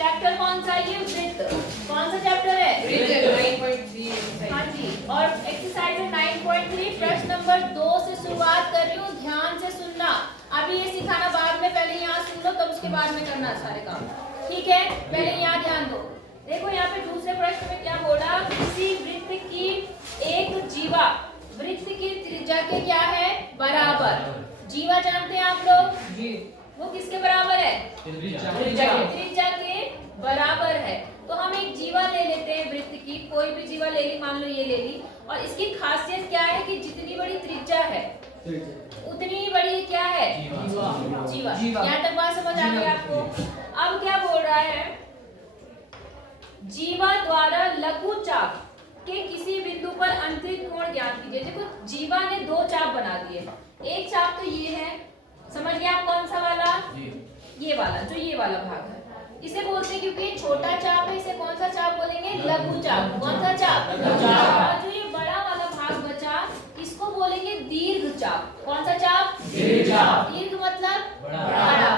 Chapter कौन सा है? ये वृत्त। कौन सा चैप्टर है? वृत्त 9.3। हाँ जी। और एक्सरसाइज 9.3 प्रश्न नंबर 2 से शुरुआत कर रही हूँ, ध्यान से सुनना। अभी ये सिखाना बाद में, पहले यहाँ सुन लो तब उसके बाद में करना सारे काम, ठीक है? पहले यहाँ ध्यान दो। देखो यहाँ पे दूसरे प्रश्न में क्या बोला, किसी वृत्त की एक जीवा वृत्त की त्रिज्या के क्या है? बराबर। जीवा जानते हैं आप लोग जी। वो किसके बराबर है? त्रिज्या के बराबर है। तो हम एक जीवा ले लेते हैं वृत्त की, कोई भी जीवा ले ली, मान लो ये ले ली। और इसकी खासियत क्या है कि जितनी बड़ी त्रिज्या है उतनी बड़ी क्या है? जीवा। यहाँ तक बात समझ आ गई आपको? अब क्या बोल रहा है, जीवा द्वारा लघु चाप के किसी बिंदु पर अंतरित कोण ज्ञात कीजिए। देखो जीवा ने दो चाप बना दिए, एक चाप तो ये है, समझ गए आप? कौन सा वाला? ये वाला, जो ये वाला भाग है इसे बोलते हैं, क्योंकि छोटा चाप है इसे कौन सा चाप बोलेंगे? लघु चाप। कौन सा चाप? और जो ये बड़ा वाला भाग बचा इसको बोलेंगे दीर्घ चाप। कौन सा चाप? दीर्घ मतलब बड़ा।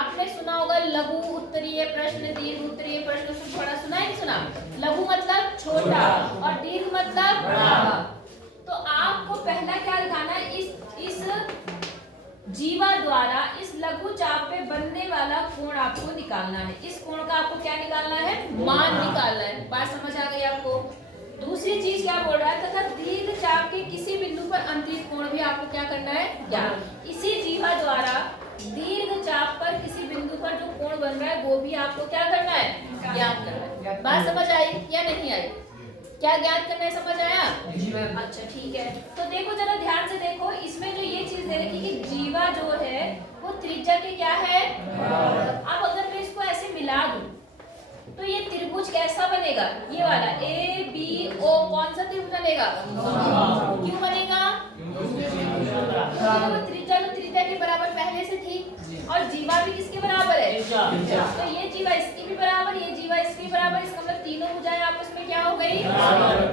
आपने सुना होगा लघु उत्तरीय प्रश्न, दीर्घ उत्तरीय प्रश्न, बड़ा सुना है? सुना? लघु मतलब छोटा और दीर्घ मतलब बड़ा। तो आपको पहला क्या दिखाना है, इस जीवा द्वारा इस लघु चाप पे बनने वाला कोण आपको निकालना है। इस कोण का आपको क्या निकालना है? मान निकालना है। बात समझ आ गई आपको? दूसरी चीज क्या बोल रहा है, तथा दीर्घ चाप के किसी बिंदु पर अंतरित कोण भी आपको क्या करना है? ज्ञात। इसी जीवा द्वारा दीर्घ चाप पर किसी बिंदु पर जो कोण बन रहा है वो भी आपको क्या करना है? ज्ञात करना है। बात समझ आई या नहीं आई? क्या ज्ञात करना है, समझ आया? अच्छा ठीक है। तो देखो जरा ध्यान से देखो, इसमें जो ये चीज दे रखी कि जीवा जो है वो त्रिज्या के क्या है? अब अगर मैं इसको ऐसे मिला दूं तो ये त्रिभुज कैसा बनेगा? ये वाला ए बी ओ, कौन सा त्रिभुज बनेगा? क्यों बनेगा? क्योंकि त्रिज्या तो त्रिज्या के बराबर पहले से थी और जीवा भी किसके बराबर है? तो ये जीवा इसकी भी बराबर, ये जीवा इसकी बराबर, इसका मतलब तीनों भुजाएं आपस में क्या हो गई?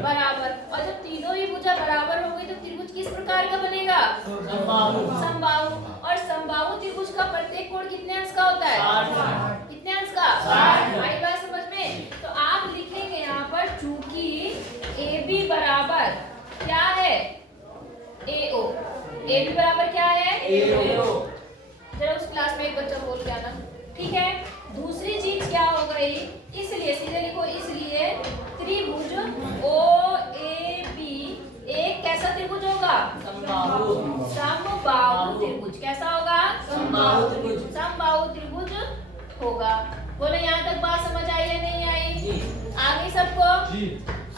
बराबर। और जब तीनों ही भुजा बराबर हो गई तो त्रिभुज किस प्रकार का बनेगा? समबाहु। और समबाहु त्रिभुज का प्रत्येक कोण कितने अंश का होता है? कितने अंश का? आई बात समझ में? तो आप लिखेंगे यहाँ पर, चूंकि ए बी बराबर क्या है? AO। ए बी बराबर क्या है? AO। जरा उस क्लास में एक बच्चा बोल के आना, ठीक है? दूसरी चीज क्या हो गई, इसलिए सीधे लिखो, इसलिए त्रिभुज OAB एक कैसा त्रिभुज होगा? समबाहु त्रिभुज। कैसा होगा? समबाहु त्रिभुज होगा। बोलो यहाँ तक बात समझ आई या नहीं आई? आगे सबको?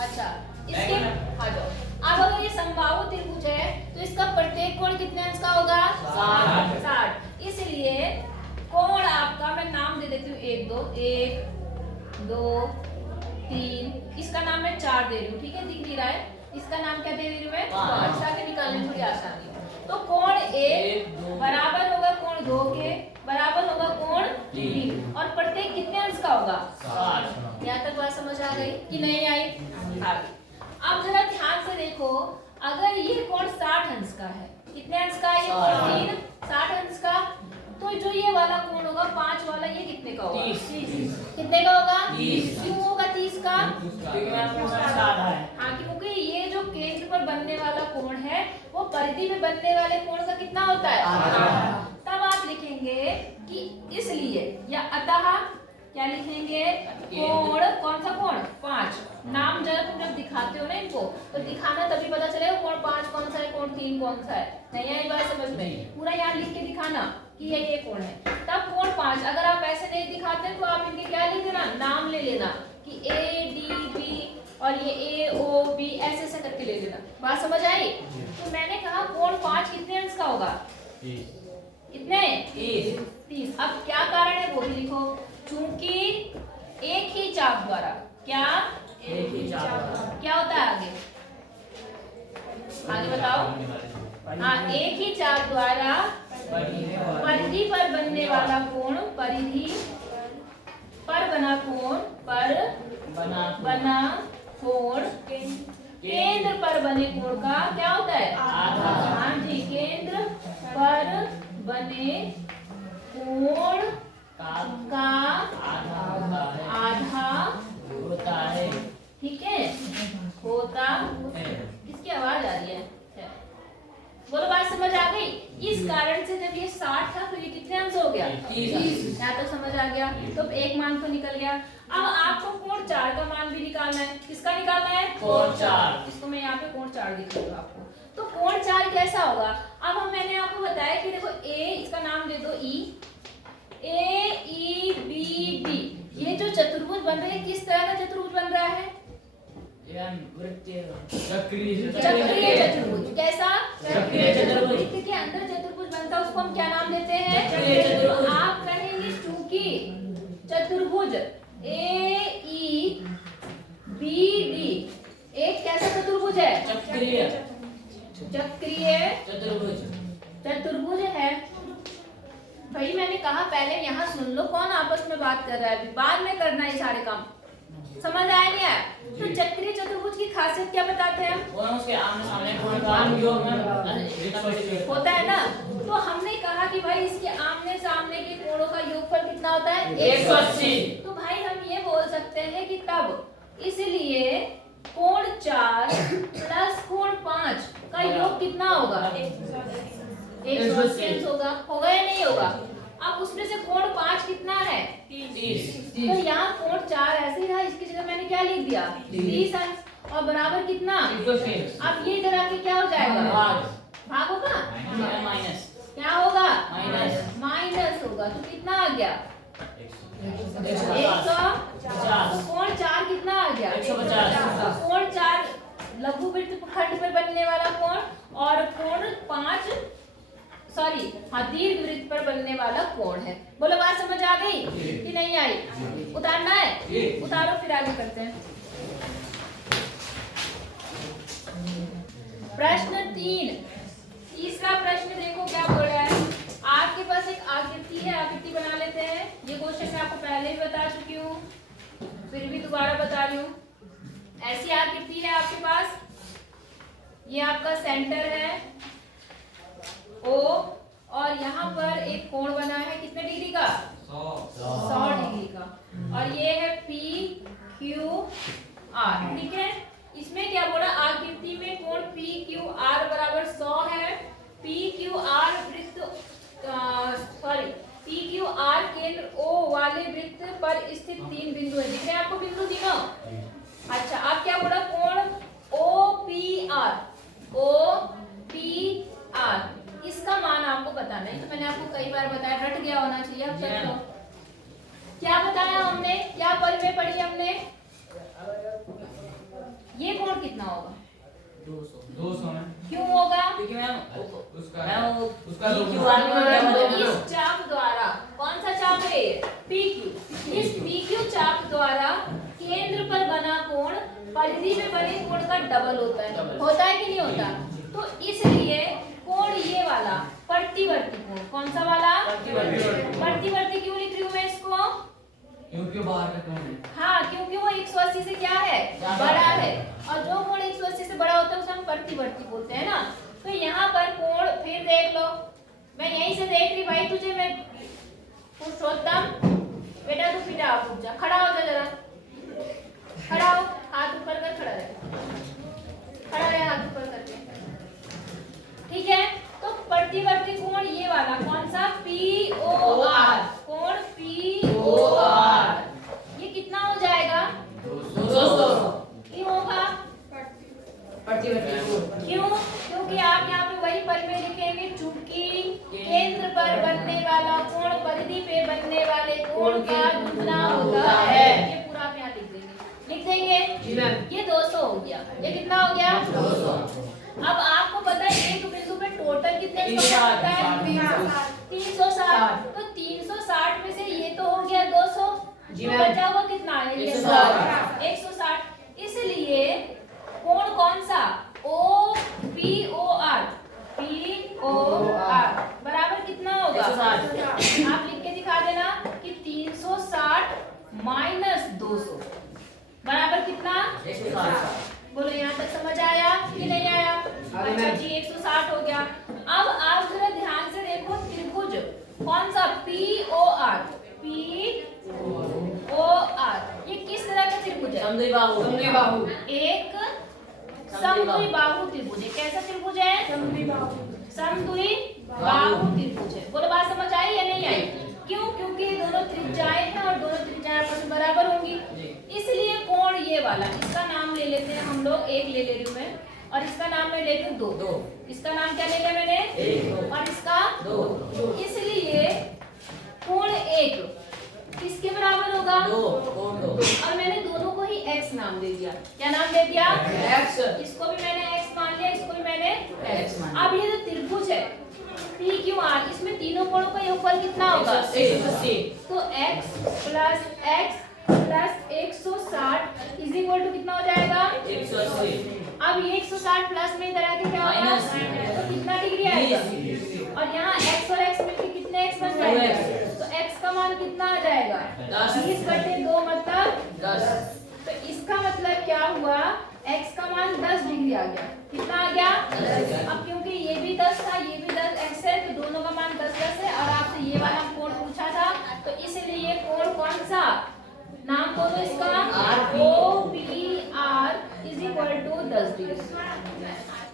अच्छा इसके आ जाओ। अब अगर ये समबाहु त्रिभुज है तो इसका प्रत्येक कोण कितने अंश का होगा? 60। इसलिए कोण आपका, मैं नाम दे देती हूँ 1 2 3, इसका नाम मैं 4 दे रही हूँ, ठीक है? दिख नहीं रहा है, इसका नाम क्या दे रही हूँ मैं? 5, ताकि निकालने में थोड़ी आसानी हो। तो कोण 1 बराबर होगा कोण 2 के, बराबर होगा कोण 3, और प्रत्येक कितने अंश का होगा? 60। यहाँ तक बात समझ आ गई कि नहीं आई? आ गई। अब जरा ध्यान से देखो, अगर ये कोण 60 अंश का है, कितने अंश का है? ये कोण 3 60 अंश का, तो जो ये वाला कोण होगा 5 वाला, ये कितने का होगा? 30। कितने का होगा? 30। क्यों होगा 30 का? हाँ, क्योंकि ये जो केंद्र पर बनने वाला कोण है वो परिधि में बनने वाले कोण का कितना होता है? तब आप लिखेंगे कि इसलिए या अतः क्या लिखेंगे? कोण, कौन सा कोण? 5। नाम जरा तुम जब दिखाते हो ना इनको तो दिखाना, तभी पता चलेगा कोण 5 कौन सा है, कोण 3 कौन सा है। नहीं आई बात समझ में? पूरा यहाँ लिख के दिखाना कि ये कोण है, तब कोण 5। अगर आप ऐसे नहीं दिखाते तो आप इनके क्या लिख देना? नाम ले लेना कि ADB और ये AOB ऐसे ऐसे करके ले लेना। बात समझ आई? तो मैंने कहा कोण 5 कितने अंश का होगा? कितने? 30। अब क्या कारण है वो भी लिखो, चूंकि एक ही चाप द्वारा, क्या? एक ही चाप क्या होता है? आगे बताओ। हाँ, एक ही चाप द्वारा परिधि पर बनने वाला कोण, परिधि पर बना कोण, पर बना कोण केंद्र पर बने कोण का क्या होता है? आधा। हाँ जी, केंद्र पर बने कोण का आधा समझ आ गया। तो एक मान तो निकल गया। अब आपको कोण 4 का मान भी निकालना है। किसका निकालना है? कोण 4। इसको मैं यहाँ पे कोण 4 दिख रही हूँ आपको। तो कोण 4 कैसा होगा? अब मैंने आपको बताया कि देखो ए, इसका नाम दे दो ई, ए ई बी डी, ये जो चतुर्भुज बन रहा है किस तरह का चतुर्भुज बन रहा है? चक्रीय चक्रीय चतुर्भुज। कैसा? चक्रीय चतुर्भुज। वृत्त के अंदर चतुर्भुज बनता है उसको हम क्या नाम देते हैं? चक्रीय चतुर्भुज। आप कहेंगे चूंकि चतुर्भुज ए ई बी डी एक कैसा चतुर्भुज है? चक्रीय चक्रीय चतुर्भुज। चतुर्भुज है। भाई मैंने कहा पहले यहाँ सुन लो कौन आपस में बात कर रहा है, अभी बाद में करना है सारे काम। समझ आया नहीं आया? तो चक्रीय चतुर्भुज की खासियत क्या बताते हैं हम? उसके आमने सामने कोण का योग होता है ना। तो हमने कहा कि भाई इसके आमने सामने के कोणों का योगफल कितना होता है? 180। तो भाई हम ये बोल सकते हैं कि तब इसलिए कोण 4 प्लस कोण 5 का योग कितना होगा? 180 होगा। होगा या नहीं होगा? अब उसमें से कोण 5 कितना है? 30। तो यहाँ कोण 4 ऐसे ही रहा, इसकी जगह मैंने क्या लिख दिया? 30 अंश। और बराबर कितना? अब ये इधर आके क्या हो जाएगा? भाग होगा? माइनस। क्या होगा? माइनस। माइनस होगा। तो कितना आ गया? 150। तो कोण 4 कितना आ गया? 150। कोण 4 लघु वृत्त खंड पे बनने वाला कोण और कोण 5 दीर्घ वृत्त पर बनने वाला कोण है। बोलो बात समझ आ गई कि नहीं आई? उतारना है? उतारो फिर आगे करते हैं। प्रश्न 3, तीसरा प्रश्न देखो क्या बोल रहा है। आपके पास एक आकृति है, आकृति बना लेते हैं। ये क्वेश्चन मैं आपको पहले भी बता चुकी हूँ, फिर भी दोबारा बता रही हूँ। ऐसी आकृति है आपके पास, ये आपका सेंटर है O और यहाँ पर एक कोण बना है कितने डिग्री का? 100 डिग्री का। और ये है P Q R, ठीक है। इसमें क्या बोला? आकृति में कोण P Q R बराबर 100 है। P Q R वृत्त P Q R केंद्र O वाले वृत्त पर स्थित 3 बिंदु है। दिख रहे हैं आपको बिंदु तीनों? अच्छा, आप क्या बोला? कोण OPR, OPR इसका मान आपको पता नहीं, तो मैंने आपको कई बार बताया, रट गया होना चाहिए अब तक। तो क्या बताया हमने? क्या पल में पढ़ी हमने? ये कोण कितना होगा? 200 में। क्यों होगा? क्योंकि मैम उसका इस चाप द्वारा, कौन सा चाप है? PQ। इस PQ चाप द्वारा केंद्र पर बना कोण परिधि में बने कोण का डबल होता है। डबल। होता है कि नहीं होता? तो इसलिए कोण ये वाला प्रतिवर्ती कोण, कौन सा वाला? प्रतिवर्ती क्यों लिख रही हूँ मैं इसको? क्योंकि बाहर का कोण है। हाँ, क्योंकि वो 180 से क्या है? बड़ा है। और जो कोण 180 से बड़ा होता है उसे हम प्रतिवर्ती बोलते हैं ना। तो यहाँ पर कोण फिर देख लो, मैं यहीं से देख रही भाई तुझे, मैं पुरुषोत्तम बेटा तू फिर आप उठ जा, खड़ा हो जा जरा, खड़ा हो, हाथ ऊपर कर, खड़ा रहे, खड़ा रहे हाथ ऊपर करके, ठीक है। तो प्रतिवर्ती कोण ये वाला कौन सा? POR, कोण POR ये कितना हो जाएगा? 200। ये होगा प्रतिवर्ती कोण। क्यों? क्योंकि आप यहाँ पे वही पल में लिखेंगे, चूंकि केंद्र पर बनने वाला कोण परिधि पे बनने वाले कोण का दुगना होता है। ये पूरा आप यहाँ लिख देंगे, लिख देंगे। ये 200 हो गया। ये कितना हो गया? 200। अब आपको पता है एक बिंदु पे टोटल कितने होता है? 360। तो 360 में से ये तो हो गया 200, जो बचा हुआ कितना है? ये 160। इसलिए कोण कौन सा? OPOR, POR बराबर कितना होगा? 160। आप लिख के दिखा देना कि 360 माइनस 200 बराबर कितना? 160। बोलो यहाँ तक समझ आया कि नहीं आया? अच्छा जी, 160 हो गया। अब आप जरा ध्यान से देखो, त्रिभुज कौन सा? POR, POR ये किस तरह का त्रिभुज है? समद्वि बाहु। एक समद्वि बाहु त्रिभुज है। कैसा त्रिभुज है? समद्वि बाहु त्रिभुज है। बोलो बात समझ आई या नहीं आई? क्यों? क्योंकि दोनों त्रिज्याएं हैं और दोनों त्रिज्याएं आपस में बराबर होंगी, इसलिए कोण ये वाला, इसका नाम ले लेते हैं हम लोग, एक ले रही हूँ मैं, और इसका नाम मैं ले रही हूँ दो। इसका नाम क्या ले लिया मैंने? एक। और इसका दो। इसलिए कोण एक किसके बराबर होगा? और मैंने दोनों को ही x नाम दे दिया। क्या नाम दे दिया? X। इसको भी मैंने x मान लिया, इसको भी मैंने X मान अब ये जो त्रिभुज है PQR, इसमें तीनों कोणों का योगफल कितना होगा? 180। तो x plus 160 is equal to कितना हो जाएगा? 180। अब ये 160 प्लस में इधर आके क्या होगा? माइनस। तो कितना डिग्री आएगा? 20। और यहाँ x और x मिलके कितने x बन जाएंगे? 2x। तो x का मान कितना आ जाएगा? 10। 20/2 मतलब 10। तो इसका मतलब क्या हुआ? x का मान 10 डिग्री आ गया। कितना आ गया? 10। अब क्योंकि ये भी 10 था, ये भी 10 x है, तो दोनों का मान 10 है, और आपसे ये वाला कोण पूछा था, तो इसलिए ये कोण कौन सा? नाम बोलो इसका, OPR is equal to 10 degree.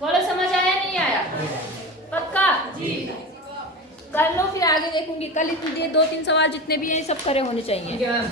बोलो समझ आया नहीं आया? पक्का? जी। कर लो, फिर आगे देखूंगी। कल ये 2-3 सवाल जितने भी हैं सब करे होने चाहिए। ठीक है मैम।